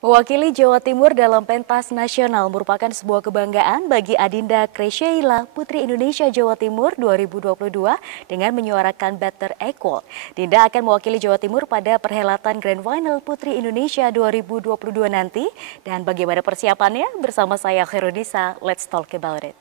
Mewakili Jawa Timur dalam pentas nasional merupakan sebuah kebanggaan bagi Adinda Kresyaila, Putri Indonesia Jawa Timur 2022 dengan menyuarakan Better Equal. Dinda akan mewakili Jawa Timur pada perhelatan Grand Final Putri Indonesia 2022 nanti. Dan bagaimana persiapannya? Bersama saya Khairunisa, let's talk about it.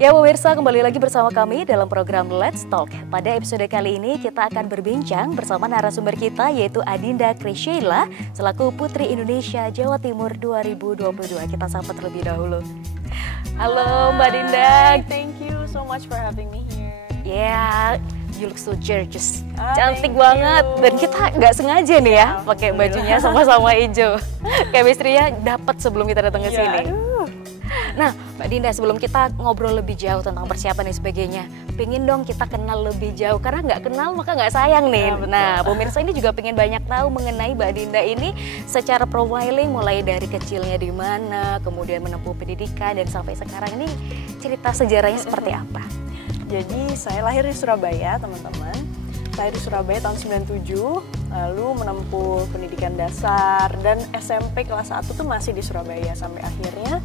Ya pemirsa, kembali lagi bersama kami dalam program Let's Talk. Pada episode kali ini kita akan berbincang bersama narasumber kita yaitu Adinda Kresyaila selaku Putri Indonesia Jawa Timur 2022. Kita sapa terlebih dahulu. Halo Mbak Dinda. Thank you so much for having me here. Yeah, you look so gorgeous. Cantik banget. Dan kita nggak sengaja nih ya pakai bajunya sama-sama hijau. Chemistry-nya dapat sebelum kita datang ke sini. Nah, Mbak Dinda, sebelum kita ngobrol lebih jauh tentang persiapan dan sebagainya, pengen dong kita kenal lebih jauh, karena nggak kenal maka nggak sayang nih. Nah, pemirsa ini juga pengen banyak tahu mengenai Mbak Dinda ini secara profiling, mulai dari kecilnya di mana, kemudian menempuh pendidikan, dan sampai sekarang ini cerita sejarahnya seperti apa? Jadi saya lahir di Surabaya, teman-teman. Lahir di Surabaya tahun 97, lalu menempuh pendidikan dasar dan SMP kelas 1 tuh masih di Surabaya sampai akhirnya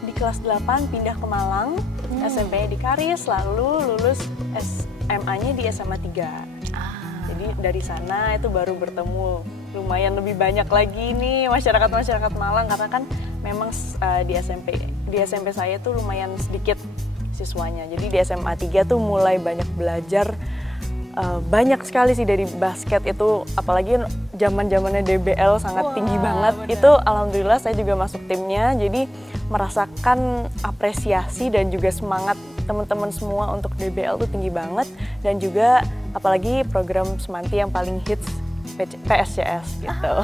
di kelas 8 pindah ke Malang, SMP-nya di Karis, lalu lulus SMA-nya di SMA 3. Jadi dari sana itu baru bertemu lumayan lebih banyak lagi nih masyarakat Malang, karena kan memang di SMP saya tuh lumayan sedikit siswanya. Jadi di SMA 3 tuh mulai banyak belajar, banyak sekali sih dari basket itu, apalagi zamannya DBL sangat tinggi banget. Bener. Itu alhamdulillah saya juga masuk timnya, jadi merasakan apresiasi dan juga semangat teman-teman semua untuk DBL tuh tinggi banget, dan juga apalagi program Semanti yang paling hits PSCS gitu.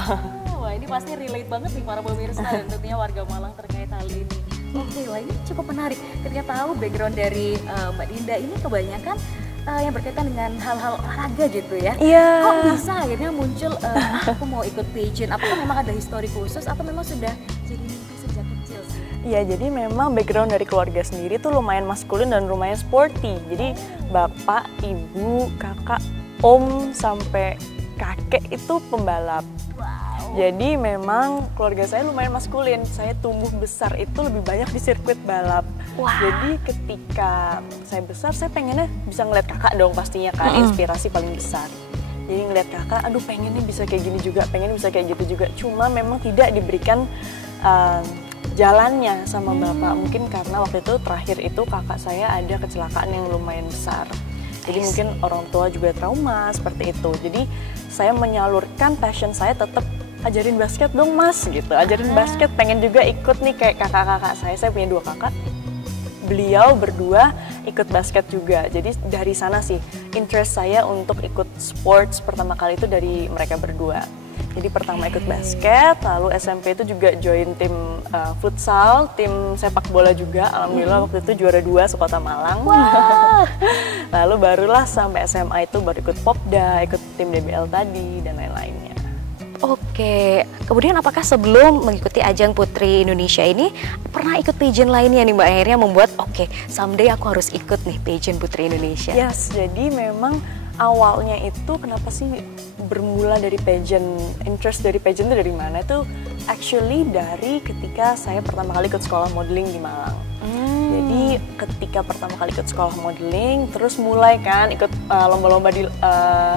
Wah, ini pasti relate banget nih para pemirsa dan tentunya warga Malang terkait hal ini. Oke, wah ini cukup menarik ketika tahu background dari Mbak Dinda ini kebanyakan yang berkaitan dengan hal-hal olahraga gitu ya. Iya. Kok bisa akhirnya muncul aku mau ikut pageant? Apakah memang ada histori khusus atau memang sudah jadi mimpi sejak kecil sih? Iya, jadi memang background dari keluarga sendiri tuh lumayan maskulin dan lumayan sporty. Jadi bapak, ibu, kakak, om sampai kakek itu pembalap. Jadi memang keluarga saya lumayan maskulin. Saya tumbuh besar itu lebih banyak di sirkuit balap. Jadi ketika saya besar, saya pengennya bisa ngeliat kakak dong pastinya kan, inspirasi paling besar. Jadi ngeliat kakak, aduh pengennya bisa kayak gini juga, pengen bisa kayak gitu juga. Cuma memang tidak diberikan jalannya sama bapak. Mungkin karena waktu itu terakhir itu kakak saya ada kecelakaan yang lumayan besar. Jadi mungkin orang tua juga trauma seperti itu. Jadi saya menyalurkan passion saya tetap ajarin basket dong mas gitu, ajarin basket, pengen juga ikut nih kayak kakak-kakak saya punya 2 kakak, beliau berdua ikut basket juga. Jadi dari sana sih interest saya untuk ikut sports pertama kali itu dari mereka berdua. Jadi pertama ikut basket, lalu SMP itu juga join tim futsal, tim sepak bola juga, alhamdulillah waktu itu juara 2 sekota Malang. Lalu barulah sampai SMA itu baru ikut Popda, ikut tim DBL tadi dan lain-lainnya. Oke, kemudian apakah sebelum mengikuti ajang Putri Indonesia ini pernah ikut pageant lainnya nih Mbak, akhirnya membuat oke, someday aku harus ikut nih pageant Putri Indonesia? Yes, jadi memang awalnya itu kenapa sih bermula dari pageant, interest dari pageant itu dari mana? Itu actually dari ketika saya pertama kali ikut sekolah modeling di Malang. Jadi ketika pertama kali ikut sekolah modeling, terus mulai kan ikut lomba-lomba di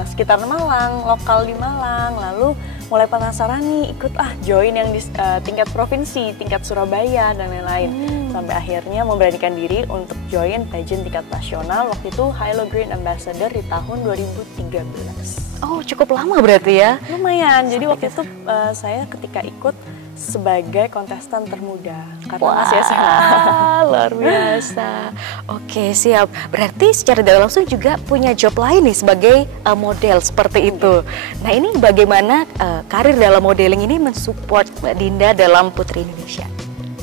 sekitar Malang, lokal di Malang, lalu mulai penasaran nih ikut join yang di tingkat provinsi, tingkat Surabaya dan lain-lain. Sampai akhirnya memberanikan diri untuk join pageant tingkat nasional, waktu itu Hilo Green Ambassador di tahun 2013. Oh, cukup lama berarti ya? Lumayan, jadi waktu itu saya ketika ikut sebagai kontestan termuda karena masih SMA. Luar biasa. Oke, siap. Berarti secara tidak langsung juga punya job lain nih sebagai model seperti itu. Nah, ini bagaimana karir dalam modeling ini mensupport Mbak Dinda dalam Putri Indonesia?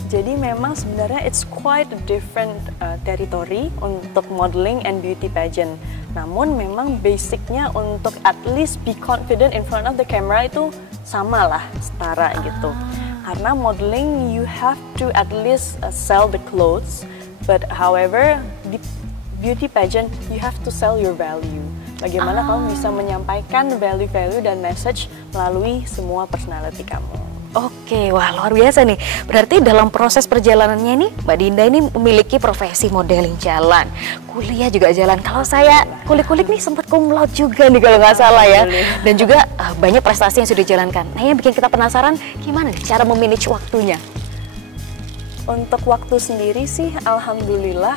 Jadi memang sebenarnya it's quite a different territory untuk modeling and beauty pageant. Namun memang basicnya untuk at least be confident in front of the camera itu sama lah, setara gitu. Karena modeling you have to at least sell the clothes, but however di beauty pageant you have to sell your value. Bagaimana kamu bisa menyampaikan value-value dan message melalui semua personality kamu. Oke, wah luar biasa nih. Berarti dalam proses perjalanannya nih, Mbak Dinda ini memiliki profesi modeling jalan, kuliah juga jalan. Kalau saya kulik-kulik nih sempat cum laude juga nih kalau nggak salah ya. Dan juga banyak prestasi yang sudah dijalankan. Nah yang bikin kita penasaran gimana nih cara memanage waktunya? Untuk waktu sendiri sih, alhamdulillah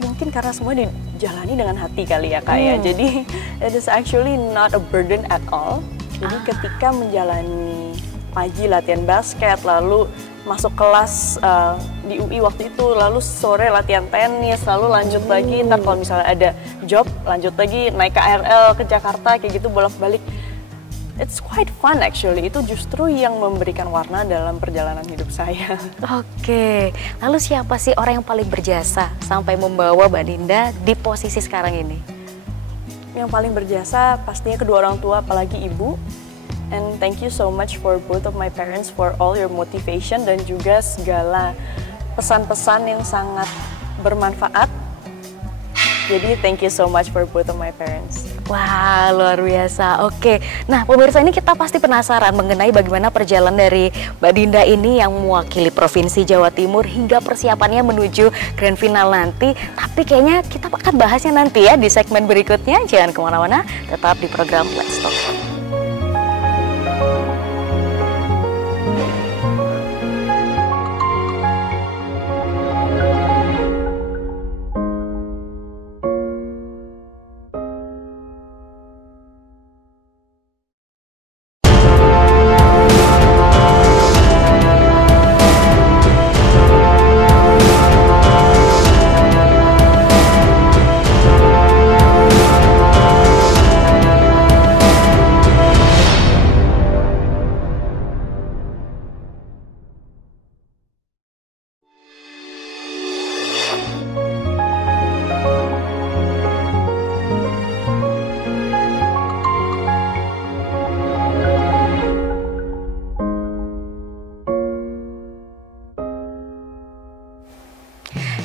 mungkin karena semua dijalani dengan hati kali ya Kak ya. Jadi it is actually not a burden at all. Jadi ketika menjalani pagi latihan basket, lalu masuk kelas di UI waktu itu, lalu sore latihan tenis, lalu lanjut lagi, ntar kalau misalnya ada job, lanjut lagi naik KRL ke Jakarta, kayak gitu bolak-balik. It's quite fun actually, itu justru yang memberikan warna dalam perjalanan hidup saya. Oke, lalu siapa sih orang yang paling berjasa sampai membawa Mbak Dinda di posisi sekarang ini? Yang paling berjasa pastinya kedua orang tua, apalagi ibu. And thank you so much for both of my parents for all your motivation dan juga segala pesan-pesan yang sangat bermanfaat. Jadi thank you so much for both of my parents. Wah, luar biasa. Oke, nah pemirsa ini kita pasti penasaran mengenai bagaimana perjalanan dari Mbak Dinda ini yang mewakili Provinsi Jawa Timur hingga persiapannya menuju Grand Final nanti. Tapi kayaknya kita akan bahasnya nanti ya di segmen berikutnya. Jangan kemana-mana, tetap di program Let's Talk.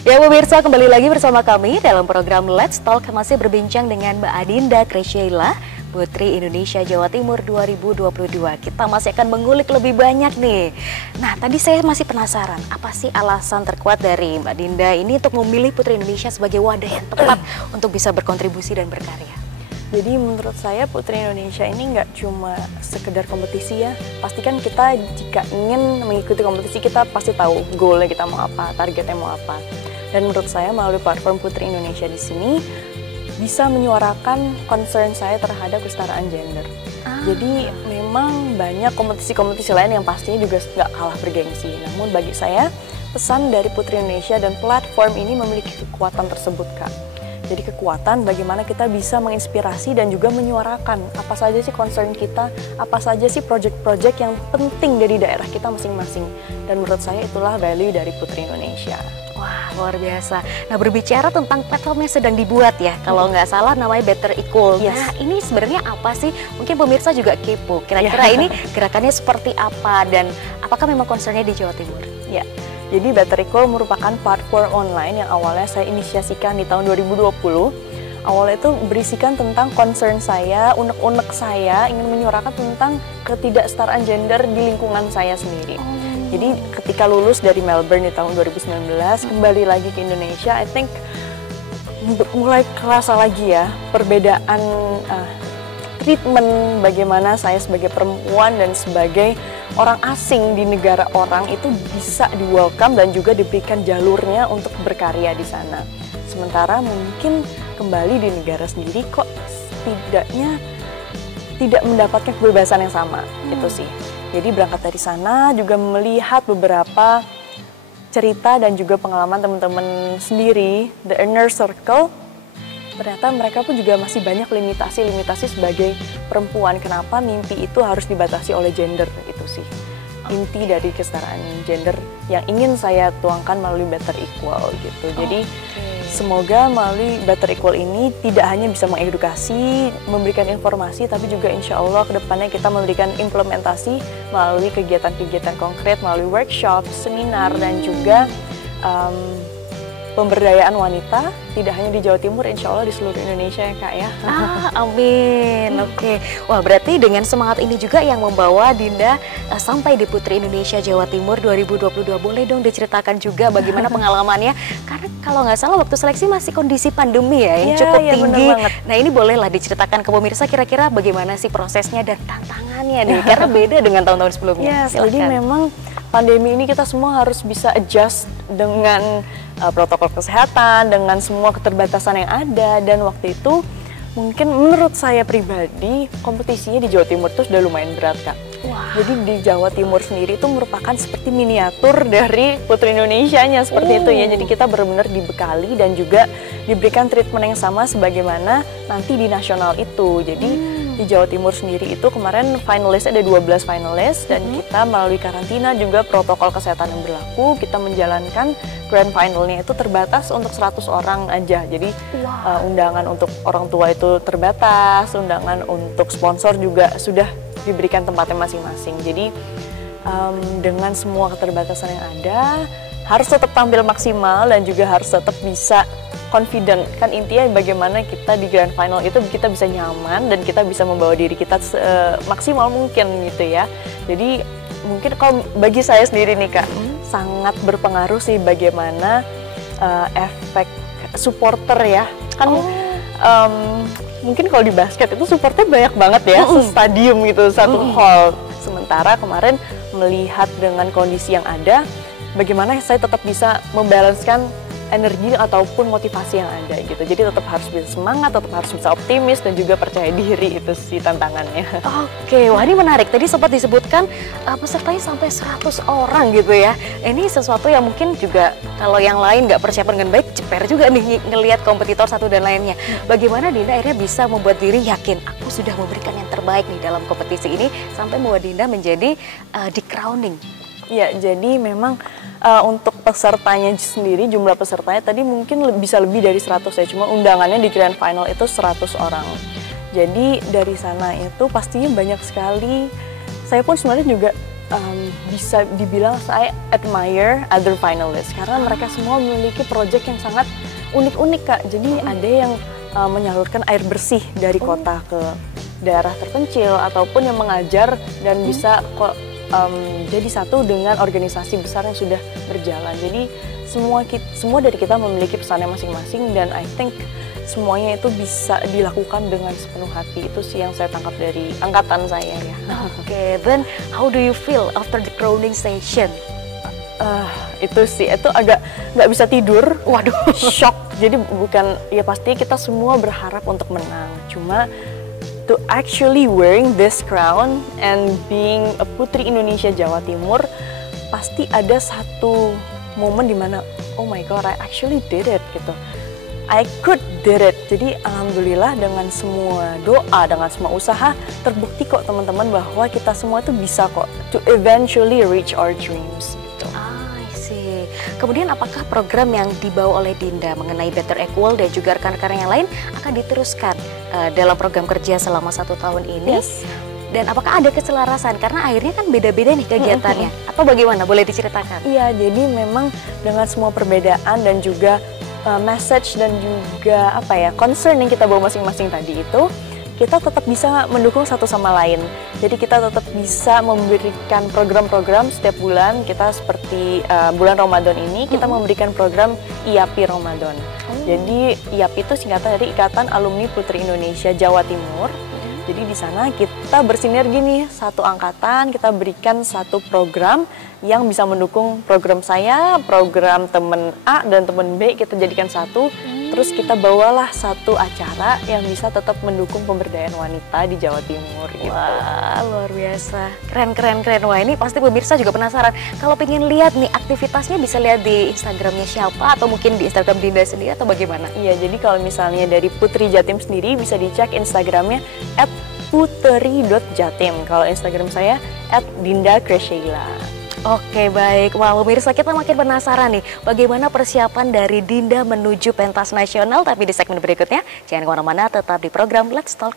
Ya pemirsa, kembali lagi bersama kami dalam program Let's Talk, masih berbincang dengan Mbak Adinda Krisyaila, Putri Indonesia Jawa Timur 2022. Kita masih akan mengulik lebih banyak nih. Nah tadi saya masih penasaran, apa sih alasan terkuat dari Mbak Dinda ini untuk memilih Putri Indonesia sebagai wadah yang tepat untuk bisa berkontribusi dan berkarya? Jadi menurut saya Putri Indonesia ini nggak cuma sekedar kompetisi ya. Pastikan kita jika ingin mengikuti kompetisi, kita pasti tahu goalnya kita mau apa, targetnya mau apa. Dan menurut saya melalui platform Putri Indonesia di sini bisa menyuarakan concern saya terhadap kesetaraan gender. Jadi memang banyak kompetisi-kompetisi lain yang pastinya juga nggak kalah bergengsi. Namun bagi saya pesan dari Putri Indonesia dan platform ini memiliki kekuatan tersebut Kak. Jadi kekuatan bagaimana kita bisa menginspirasi dan juga menyuarakan apa saja sih concern kita, apa saja sih project-project yang penting dari daerah kita masing-masing. Dan menurut saya itulah value dari Putri Indonesia. Wah, luar biasa. Nah, berbicara tentang platform yang sedang dibuat ya, kalau nggak salah namanya Better Equal. Yes. Nah, ini sebenarnya apa sih? Mungkin pemirsa juga kepo. Kira-kira ini gerakannya seperti apa dan apakah memang concernnya di Jawa Timur? Ya, jadi Better Equal merupakan platform online yang awalnya saya inisiasikan di tahun 2020. Awalnya itu berisikan tentang concern saya, unek-unek saya ingin menyuarakan tentang ketidaksetaraan gender di lingkungan saya sendiri. Jadi ketika lulus dari Melbourne di tahun 2019, kembali lagi ke Indonesia, I think mulai kerasa lagi ya perbedaan treatment bagaimana saya sebagai perempuan dan sebagai orang asing di negara orang itu bisa di welcome dan juga diberikan jalurnya untuk berkarya di sana. Sementara mungkin kembali di negara sendiri kok setidaknya tidak mendapatkan kebebasan yang sama, itu sih. Jadi berangkat dari sana juga melihat beberapa cerita dan juga pengalaman teman-teman sendiri, the inner circle, ternyata mereka pun juga masih banyak limitasi-limitasi sebagai perempuan. Kenapa mimpi itu harus dibatasi oleh gender, itu sih. inti dari kesetaraan gender yang ingin saya tuangkan melalui Better Equal gitu. Jadi semoga melalui Better Equal ini tidak hanya bisa mengedukasi, memberikan informasi, tapi juga insya Allah kedepannya kita memberikan implementasi melalui kegiatan-kegiatan konkret, melalui workshop, seminar, dan juga pemberdayaan wanita, tidak hanya di Jawa Timur, insya Allah di seluruh Indonesia ya Kak ya. Amin. Oke. Wah, berarti dengan semangat ini juga yang membawa Dinda sampai di Putri Indonesia Jawa Timur 2022. Boleh dong diceritakan juga bagaimana pengalamannya? Karena kalau nggak salah waktu seleksi masih kondisi pandemi ya, yang cukup tinggi. Nah, ini bolehlah diceritakan ke pemirsa kira-kira bagaimana sih prosesnya dan tantangannya nih, karena beda dengan tahun-tahun sebelumnya. Jadi memang pandemi ini kita semua harus bisa adjust dengan protokol kesehatan, dengan semua keterbatasan yang ada, dan waktu itu mungkin menurut saya pribadi kompetisinya di Jawa Timur itu sudah lumayan berat Kak. Jadi di Jawa Timur sendiri itu merupakan seperti miniatur dari Putri Indonesianya seperti itu ya. Jadi kita benar-benar dibekali dan juga diberikan treatment yang sama sebagaimana nanti di nasional itu. Jadi di Jawa Timur sendiri itu kemarin finalis ada 12 finalis dan kita melalui karantina juga protokol kesehatan yang berlaku, kita menjalankan grand finalnya itu terbatas untuk 100 orang aja. Jadi undangan untuk orang tua itu terbatas, undangan untuk sponsor juga sudah diberikan tempatnya masing-masing. Jadi dengan semua keterbatasan yang ada harus tetap tampil maksimal dan juga harus tetap bisa confident. Kan intinya bagaimana kita di grand final itu kita bisa nyaman dan kita bisa membawa diri kita maksimal mungkin gitu ya. Jadi mungkin kalau bagi saya sendiri nih Kak, sangat berpengaruh sih bagaimana efek supporter ya. Kan mungkin kalau di basket itu supportnya banyak banget ya, stadium gitu, satu hall. Sementara kemarin melihat dengan kondisi yang ada, bagaimana saya tetap bisa membalanskan energi ataupun motivasi yang ada gitu. Jadi tetap harus bisa semangat, tetap harus bisa optimis dan juga percaya diri, itu sih tantangannya. Oke, wah ini menarik. Tadi sempat disebutkan pesertanya sampai 100 orang gitu ya. Ini sesuatu yang mungkin juga kalau yang lain nggak persiapan dengan baik, ceper juga nih ngelihat kompetitor satu dan lainnya. Bagaimana Dinda akhirnya bisa membuat diri yakin, aku sudah memberikan yang terbaik nih dalam kompetisi ini sampai membuat Dinda menjadi di crowning? Ya, jadi memang untuk pesertanya sendiri, jumlah pesertanya tadi mungkin bisa lebih dari 100 ya, cuma undangannya di grand final itu 100 orang. Jadi dari sana itu pastinya banyak sekali, saya pun sebenarnya juga bisa dibilang saya admire other finalists, karena mereka semua memiliki project yang sangat unik-unik Kak. Jadi ada yang menyalurkan air bersih dari kota ke daerah terpencil, ataupun yang mengajar dan bisa jadi satu dengan organisasi besar yang sudah berjalan. Jadi semua dari kita memiliki pesannya masing-masing, dan I think semuanya itu bisa dilakukan dengan sepenuh hati. Itu sih yang saya tangkap dari angkatan saya ya. Oke, then how do you feel after the crowning session? Itu sih, itu agak nggak bisa tidur. Waduh, shock. Jadi bukan, ya pasti kita semua berharap untuk menang. Cuma to actually wearing this crown and being a Putri Indonesia Jawa Timur, pasti ada satu momen dimana oh my god, I actually did it gitu. I could did it. Jadi alhamdulillah dengan semua doa, dengan semua usaha, terbukti kok teman-teman bahwa kita semua tuh bisa kok to eventually reach our dreams gitu. Kemudian apakah program yang dibawa oleh Dinda mengenai Better Equal dan juga rekan-rekan yang lain akan diteruskan dalam program kerja selama 1 tahun ini? Yes. Dan apakah ada keselarasan? Karena akhirnya kan beda-beda nih kegiatannya. Atau bagaimana? Boleh diceritakan? Iya, jadi memang dengan semua perbedaan dan juga message dan juga concern yang kita bawa masing-masing tadi itu, kita tetap bisa mendukung satu sama lain. Jadi kita tetap bisa memberikan program-program setiap bulan. Kita seperti bulan Ramadan ini kita memberikan program IAPI Ramadan. Jadi IAPI itu singkatan dari Ikatan Alumni Putri Indonesia Jawa Timur. Jadi di sana kita bersinergi nih, satu angkatan kita berikan satu program yang bisa mendukung program saya, program temen A dan temen B, kita jadikan satu. Terus kita bawalah satu acara yang bisa tetap mendukung pemberdayaan wanita di Jawa Timur gitu. Wah, luar biasa. Keren. Wah, ini pasti pemirsa juga penasaran. Kalau pengen lihat nih aktivitasnya bisa lihat di Instagramnya siapa, atau mungkin di Instagram Dinda sendiri, atau bagaimana? Iya, jadi kalau misalnya dari Putri Jatim sendiri bisa dicek Instagramnya @puteri.jatim. Kalau Instagram saya @dinda_kresheila. Oke, baik. Wah, pemirsa, kita makin penasaran nih bagaimana persiapan dari Dinda menuju pentas nasional. Tapi di segmen berikutnya, jangan kemana-mana, tetap di program Let's Talk.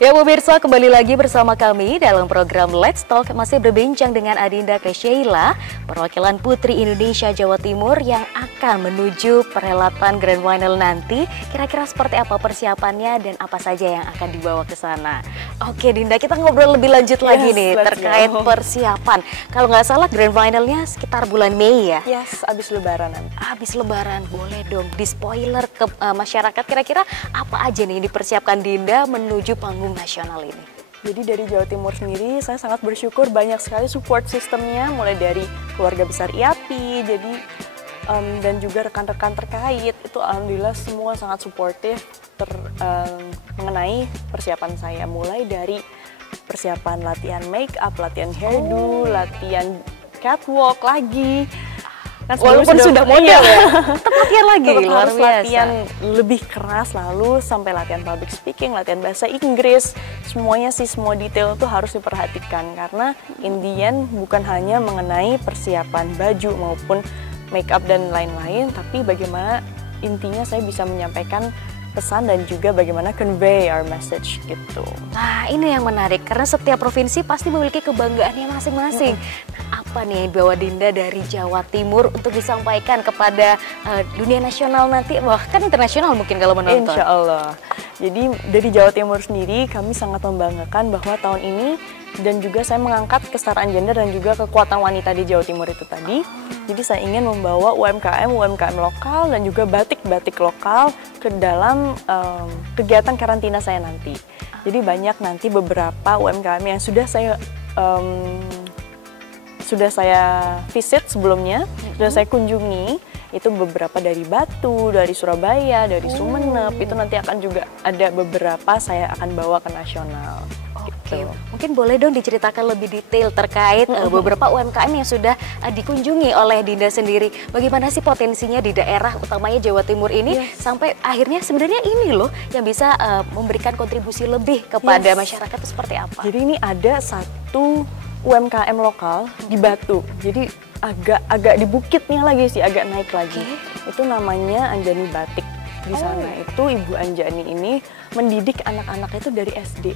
Ya pemirsa, kembali lagi bersama kami dalam program Let's Talk, masih berbincang dengan Adinda Kresheila, perwakilan Putri Indonesia Jawa Timur yang akan menuju perhelatan Grand Final nanti. Kira-kira seperti apa persiapannya dan apa saja yang akan dibawa ke sana? Oke Dinda, kita ngobrol lebih lanjut lagi nih terkait persiapan. Kalau nggak salah Grand Finalnya sekitar bulan Mei ya? Yes, abis Lebaran nanti. Abis Lebaran, boleh dong di spoiler ke masyarakat kira-kira apa aja nih yang dipersiapkan Dinda menuju panggung nasional ini? Jadi dari Jawa Timur sendiri saya sangat bersyukur banyak sekali support sistemnya, mulai dari keluarga besar IAPI, jadi dan juga rekan-rekan terkait itu alhamdulillah semua sangat suportif mengenai persiapan saya, mulai dari persiapan latihan make up, latihan hairdo, latihan catwalk lagi. Kan walaupun sudah model ya, tetap latihan lagi, tetap luar harus biasa. latihan lebih keras, lalu sampai latihan public speaking, latihan bahasa Inggris, semuanya sih, semua detail itu harus diperhatikan karena in the end bukan hanya mengenai persiapan baju maupun make up dan lain-lain, tapi bagaimana intinya saya bisa menyampaikan pesan dan juga bagaimana convey our message gitu. Nah ini yang menarik karena setiap provinsi pasti memiliki kebanggaannya masing-masing. Nah, apa nih yang dibawa Dinda dari Jawa Timur untuk disampaikan kepada dunia nasional nanti, bahkan internasional mungkin kalau menonton? Insya Allah. Jadi dari Jawa Timur sendiri kami sangat membanggakan bahwa tahun ini dan juga saya mengangkat kesetaraan gender dan juga kekuatan wanita di Jawa Timur itu tadi. Jadi saya ingin membawa UMKM lokal dan juga batik-batik lokal ke dalam kegiatan karantina saya nanti. Jadi banyak nanti beberapa UMKM yang sudah saya visit sebelumnya, sudah saya kunjungi. Itu beberapa dari Batu, dari Surabaya, dari Sumeneb, itu nanti akan juga ada beberapa saya akan bawa ke nasional. Oke, mungkin boleh dong diceritakan lebih detail terkait beberapa UMKM yang sudah dikunjungi oleh Dinda sendiri. Bagaimana sih potensinya di daerah utamanya Jawa Timur ini sampai akhirnya sebenarnya ini loh yang bisa memberikan kontribusi lebih kepada masyarakat itu seperti apa? Jadi ini ada satu UMKM lokal di Batu. Jadi agak di bukitnya lagi sih, agak naik lagi. Itu namanya Anjani Batik. Di sana itu Ibu Anjani ini mendidik anak-anak itu dari SD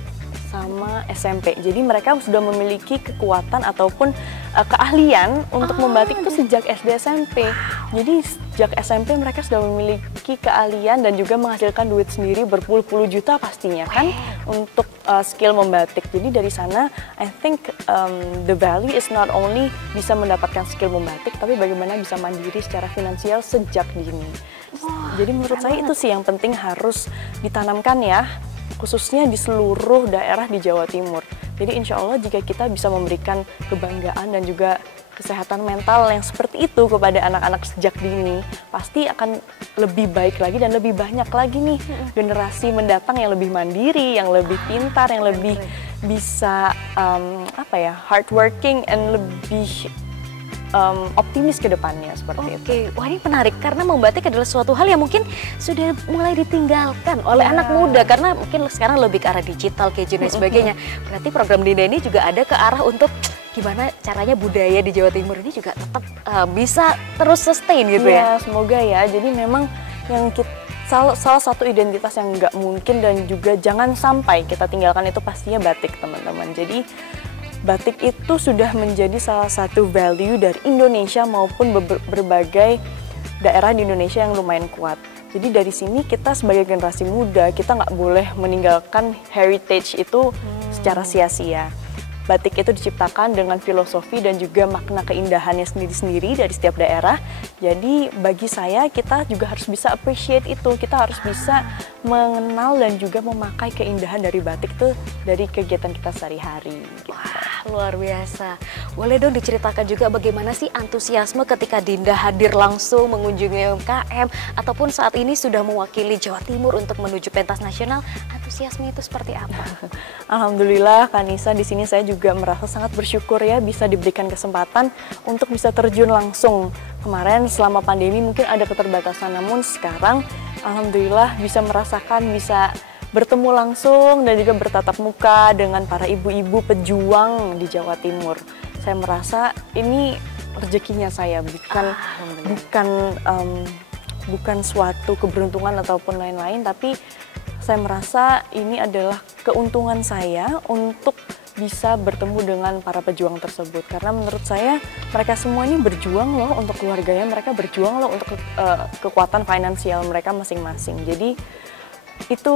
sama SMP. Jadi mereka sudah memiliki kekuatan ataupun keahlian untuk membatik itu sejak SD SMP. Jadi sejak SMP mereka sudah memiliki keahlian dan juga menghasilkan duit sendiri berpuluh-puluh juta pastinya kan untuk skill membatik. Jadi dari sana I think the value is not only bisa mendapatkan skill membatik, tapi bagaimana bisa mandiri secara finansial sejak dini. Jadi menurut saya itu sih yang penting harus ditanamkan ya, khususnya di seluruh daerah di Jawa Timur. Jadi insya Allah jika kita bisa memberikan kebanggaan dan juga kesehatan mental yang seperti itu kepada anak-anak sejak dini, pasti akan lebih baik lagi dan lebih banyak lagi nih generasi mendatang yang lebih mandiri, yang lebih pintar, yang lebih bisa hardworking and lebih optimis ke depannya seperti itu. Wah ini menarik karena membatik adalah suatu hal yang mungkin sudah mulai ditinggalkan oleh anak muda karena mungkin sekarang lebih ke arah digital, keju dan sebagainya. Berarti program Dinda ini juga ada ke arah untuk gimana caranya budaya di Jawa Timur ini juga tetap bisa terus sustain gitu ya. Semoga ya. Jadi memang yang salah satu identitas yang nggak mungkin dan juga jangan sampai kita tinggalkan itu pastinya batik teman-teman. Jadi batik itu sudah menjadi salah satu value dari Indonesia maupun berbagai daerah di Indonesia yang lumayan kuat. Jadi dari sini kita sebagai generasi muda, kita nggak boleh meninggalkan heritage itu secara sia-sia. Batik itu diciptakan dengan filosofi dan juga makna keindahannya sendiri-sendiri dari setiap daerah. Jadi bagi saya kita juga harus bisa appreciate itu. Kita harus bisa mengenal dan juga memakai keindahan dari batik itu dari kegiatan kita sehari-hari. Gitu. Wah, luar biasa. Boleh dong diceritakan juga bagaimana sih antusiasme ketika Dinda hadir langsung mengunjungi UMKM ataupun saat ini sudah mewakili Jawa Timur untuk menuju pentas nasional. Antusiasme itu seperti apa? Alhamdulillah Kanisa, di sini saya juga merasa sangat bersyukur ya bisa diberikan kesempatan untuk bisa terjun langsung. Kemarin selama pandemi mungkin ada keterbatasan, namun sekarang alhamdulillah bisa merasakan, bisa bertemu langsung dan juga bertatap muka dengan para ibu-ibu pejuang di Jawa Timur. Saya merasa ini rezekinya saya, bukan suatu keberuntungan ataupun lain-lain, tapi saya merasa ini adalah keuntungan saya untuk bisa bertemu dengan para pejuang tersebut. Karena menurut saya mereka semua ini berjuang loh untuk keluarganya, mereka berjuang loh untuk kekuatan finansial mereka masing-masing. Jadi itu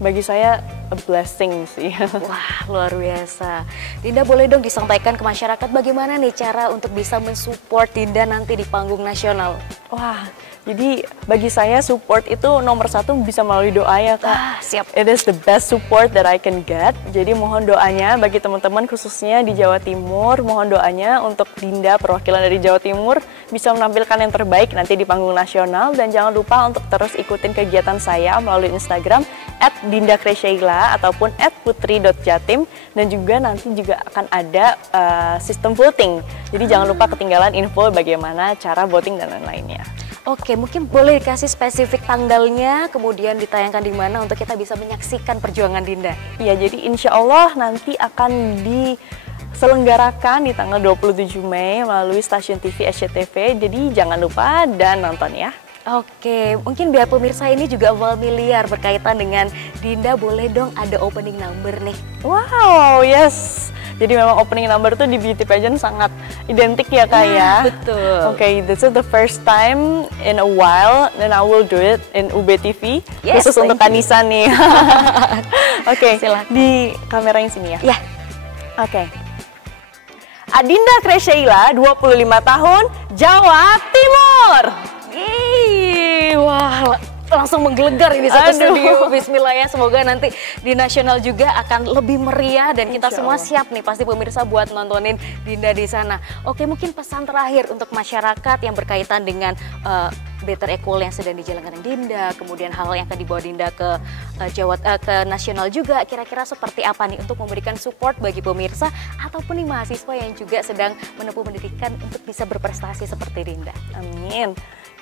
bagi saya a blessing sih. Wah, luar biasa. Dinda boleh dong disampaikan ke masyarakat bagaimana nih cara untuk bisa mensupport Dinda nanti di panggung nasional? Wah, jadi bagi saya support itu nomor satu bisa melalui doa ya Kak. Siap. It is the best support that I can get. Jadi mohon doanya bagi teman-teman khususnya di Jawa Timur. Mohon doanya untuk Dinda perwakilan dari Jawa Timur bisa menampilkan yang terbaik nanti di panggung nasional. Dan jangan lupa untuk terus ikutin kegiatan saya melalui Instagram @dindakresyaila ataupun @putri.jatim. Dan juga nanti juga akan ada sistem voting. Jadi jangan lupa ketinggalan info bagaimana cara voting dan lain-lainnya. Oke, mungkin boleh dikasih spesifik tanggalnya, kemudian ditayangkan di mana untuk kita bisa menyaksikan perjuangan Dinda? Iya, jadi insya Allah nanti akan diselenggarakan di tanggal 27 Mei melalui stasiun TV SCTV, jadi jangan lupa dan nonton ya. Oke, mungkin biar pemirsa ini juga familiar berkaitan dengan Dinda, boleh dong ada opening number nih. Wow, yes. Jadi memang opening number tuh di beauty pageant sangat identik ya Kak ya. Betul. Okay, this is the first time in a while and I will do it in UB TV. Yes, khusus untuk Kanisa nih. Oke, silakan. Di kamera yang sini ya. Ya. Oke. Adinda Kresyaila, 25 tahun, Jawa Timur. Wah, langsung menggelegar ini satu studio. Bismillah ya, semoga nanti di nasional juga akan lebih meriah dan kita semua siap nih pasti pemirsa buat nontonin Dinda di sana. Oke, mungkin pesan terakhir untuk masyarakat yang berkaitan dengan Better Equal yang sedang dijalankan Dinda, kemudian hal yang akan dibawa Dinda ke ke nasional juga, kira-kira seperti apa nih untuk memberikan support bagi pemirsa ataupun nih mahasiswa yang juga sedang menempuh pendidikan untuk bisa berprestasi seperti Dinda. Amin.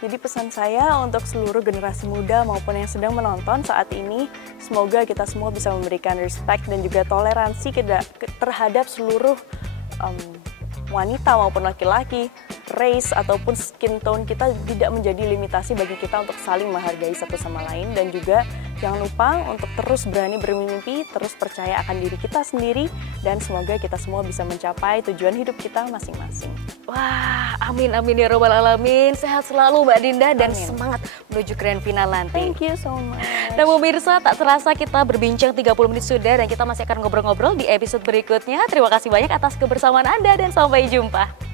Jadi pesan saya untuk seluruh generasi muda maupun yang sedang menonton saat ini, semoga kita semua bisa memberikan respect dan juga toleransi terhadap seluruh wanita maupun laki-laki, race ataupun skin tone kita tidak menjadi limitasi bagi kita untuk saling menghargai satu sama lain. Dan juga jangan lupa untuk terus berani bermimpi, terus percaya akan diri kita sendiri, dan semoga kita semua bisa mencapai tujuan hidup kita masing-masing. Wah, amin amin ya robbal alamin. Sehat selalu Mbak Dinda dan semangat menuju grand final nanti. Thank you so much. Dan pemirsa, tak terasa kita berbincang 30 menit sudah dan kita masih akan ngobrol-ngobrol di episode berikutnya. Terima kasih banyak atas kebersamaan Anda dan sampai jumpa.